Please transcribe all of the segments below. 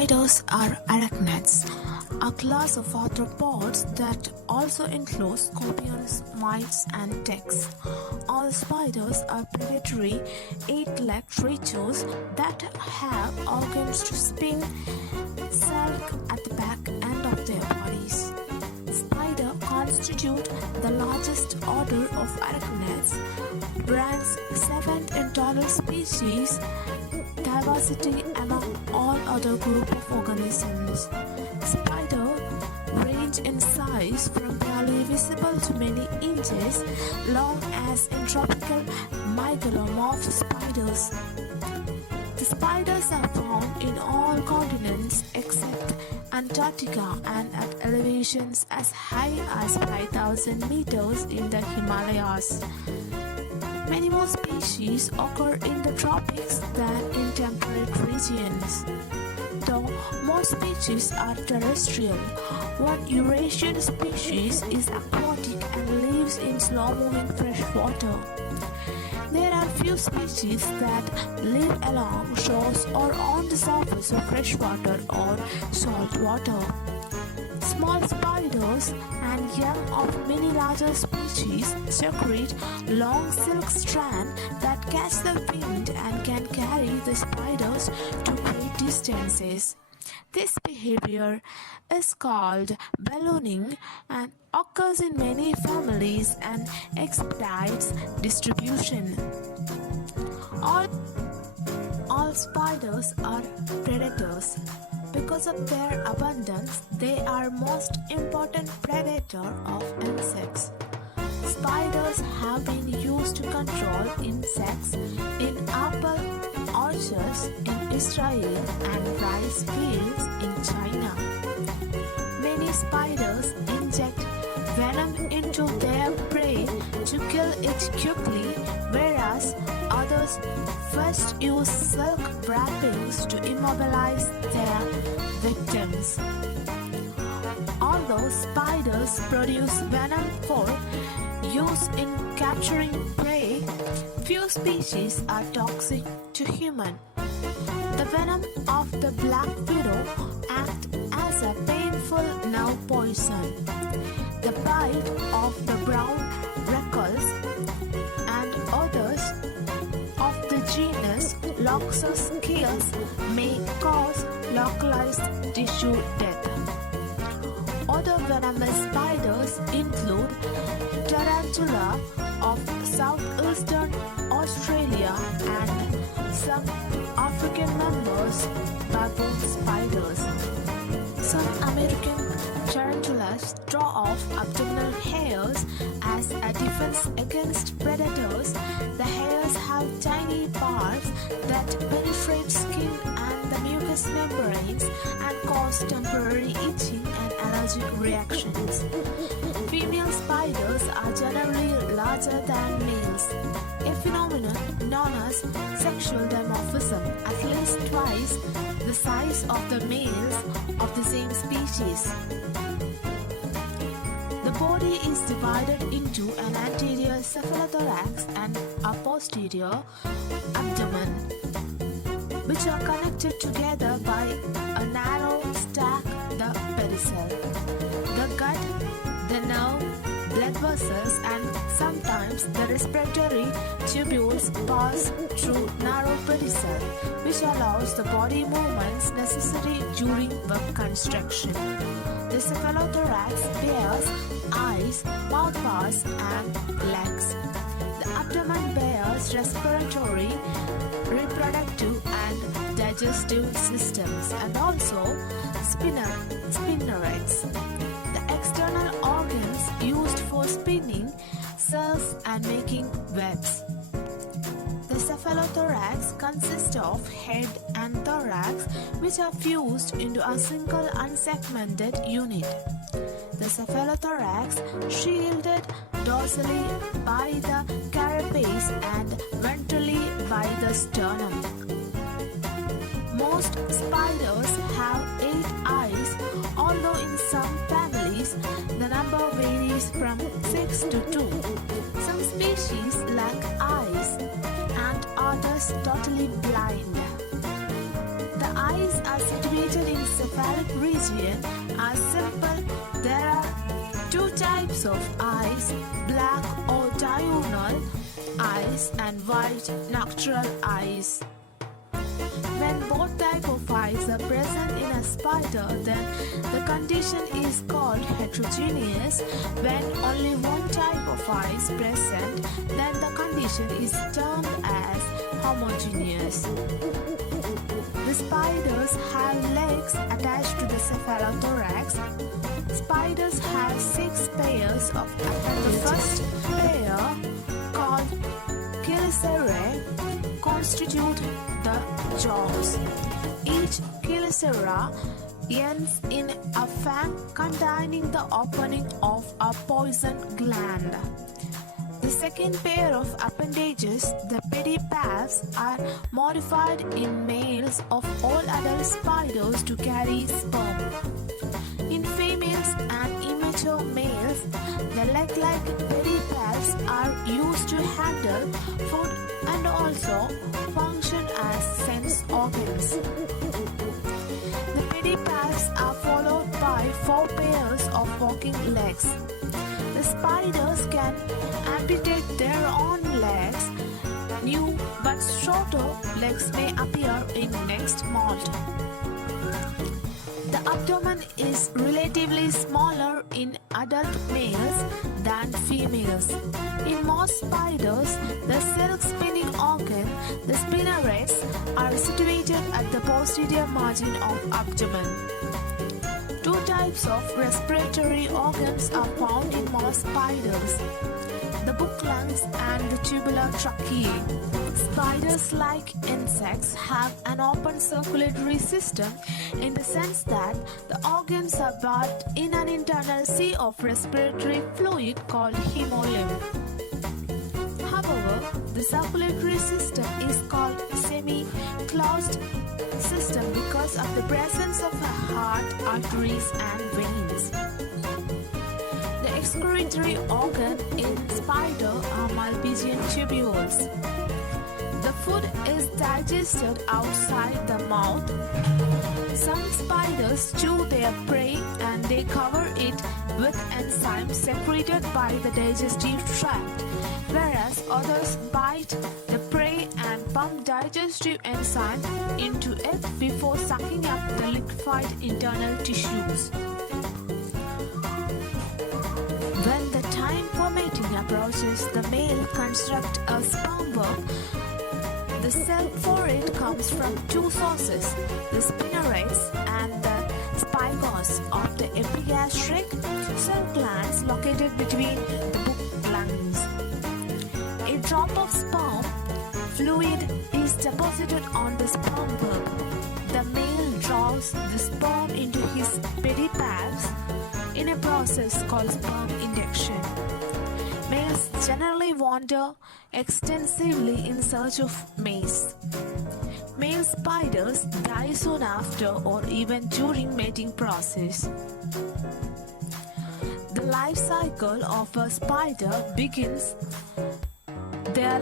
Spiders are arachnids, a class of arthropods that also includes scorpions, mites, and ticks. All spiders are predatory, eight-legged creatures that have organs to spin silk at the back end of their bodies. Spiders constitute the largest order of arachnids, ranks seventh in total species diversity among all other group of organisms. Spiders range in size from barely visible to many inches long as in tropical mygalomorph spiders. The spiders are found in all continents except Antarctica and at elevations as high as 5,000 meters in the Himalayas. Many more species occur in the tropics than in temperate regions. Though most species are terrestrial, one Eurasian species is aquatic and lives in slow-moving fresh water. There are few species that live along shores or on the surface of fresh water or salt water. Small spiders and young of many larger species secrete long silk strands that catch the wind and can carry the spiders to great distances. This behavior is called ballooning and occurs in many families and expedites distribution. All spiders are predators. Because of their abundance, they are most important predator of insects. Spiders have been used to control insects in apple orchards in Israel and rice fields in China. Many spiders inject venom into their prey to kill it quickly, whereas others first use silk wrappings to immobilize their victims. Although spiders produce venom for use in capturing prey, few species are toxic to humans. The venom of the black widow acts as a painful nerve poison. The bite of the brown recluse and others of the genus Loxosceles may cause localized tissue death. Other venomous spiders include tarantula of southeastern Australia and some African members baboon spiders. Some American tarantulas draw off abdominal hairs as a defense against predators. The hairs have tiny barbs that penetrate skin and the mucous membranes and cause temporary itching and allergic reactions. Female spiders are generally larger than males, a phenomenon known as sexual dimorphism, at least twice the size of the males of the same species. The body is divided into an anterior cephalothorax and a posterior abdomen, which are connected together by a narrow stack, the pedicel. The gut, the nerve, blood vessels, and sometimes the respiratory tubules pass through narrow pedicel, which allows the body movements necessary during web construction. The cephalothorax bears eyes, mouthparts, and legs. The abdomen bears respiratory, reproductive, and digestive systems, and also spinnerets. The external organs used for spinning cells and making webs. The cephalothorax consists of head and thorax, which are fused into a single unsegmented unit. The cephalothorax shielded dorsally by the carapace and ventrally by the sternum. Most spiders have 8 eyes, although in some families the number varies from 6 to 2. Some species lack eyes and are thus totally blind. The eyes are situated in region are simple. There are two types of eyes, black or diurnal eyes and white nocturnal eyes. When both types of eyes are present in a spider, then the condition is called heterogeneous. When only one type of eye is present, then the condition is termed as homogeneous. The spiders have legs attached to the cephalothorax. Spiders have 6 pairs of appendages. The first pair, called chelicerae, constitute the jaws. Each chelicera ends in a fang containing the opening of a poison gland. The second pair of appendages, the pedipalps, are modified in males of all adult spiders to carry sperm. In females and immature males, the leg-like pedipalps are used to handle food and also function as sense organs. The pedipalps are followed by 4 pairs of walking legs. The spiders can amputate their own legs. New but shorter legs may appear in next molt. The abdomen is relatively smaller in adult males than females. In most spiders, the silk spinning organ, the spinnerets, are situated at the posterior margin of abdomen. 2 types of respiratory organs are found in most spiders: the book lungs and the tubular tracheae. Spiders, like insects, have an open circulatory system in the sense that the organs are bathed in an internal sea of respiratory fluid called hemolymph. However, the circulatory system is called semi-closed system because of the presence of a heart, arteries and veins. The excretory organ in spider are Malpighian tubules. The food is digested outside the mouth. Some spiders chew their prey and they cover it with enzymes secreted by the digestive tract, whereas others bite the prey and pump digestive enzyme into it before sucking up the liquefied internal tissues. When the time for mating approaches, the male constructs a sperm web. The silk for it comes from 2 sources, the spinnerets and the spigos of the epigastric cell glands located between the book lungs. A drop of sperm fluid is deposited on the sperm web. The male draws the sperm into his pedipalps in a process called sperm induction. Males generally wander extensively in search of mates. Male spiders die soon after or even during mating process. The life cycle of a spider begins their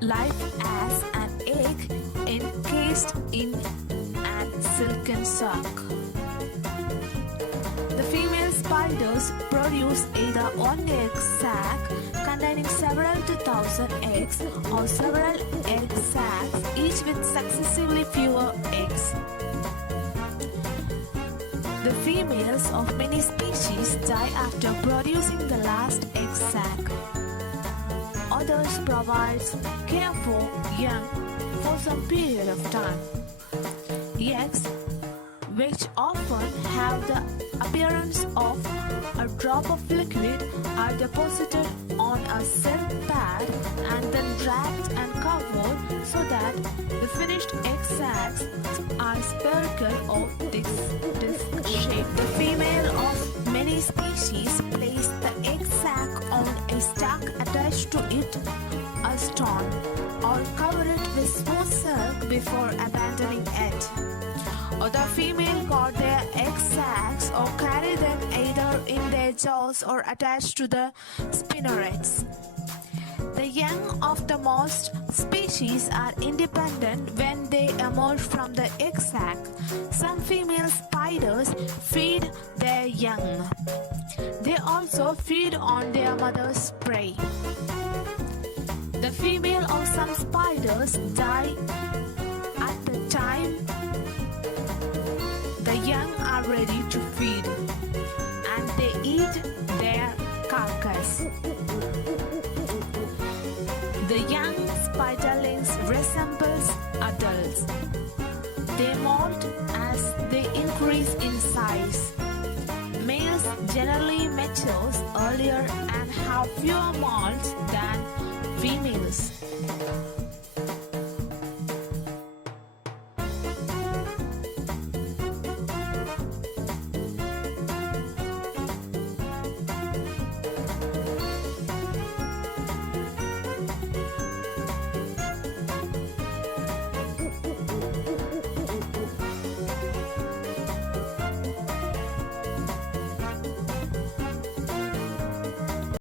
life as an egg encased in an silken sac. The female spiders produce either one egg sac containing several to thousand eggs or several egg sacs, each with successively fewer eggs. The females of many species die after producing the last egg sac. Others provide care for young for some period of time. Eggs, which often have the appearance of a drop of liquid, are deposited on a silk pad and then wrapped and covered so that the finished egg sacs are spherical or disc-shaped. The female of many species place the egg sac on a stalk attached to it a stone or cover it with smooth silk before abandoning it. Other female guard their egg sacs or carry them either in their jaws or attached to the spinnerets. The young of the most species are independent when they emerge from the egg sac. Some female spiders feed their young. They also feed on their mother's prey. The female of some spiders die at the time the young are ready to feed, and they eat their carcass. The young spiderlings resembles adults. They molt as they increase in size. Males generally mature earlier and have fewer molts than females.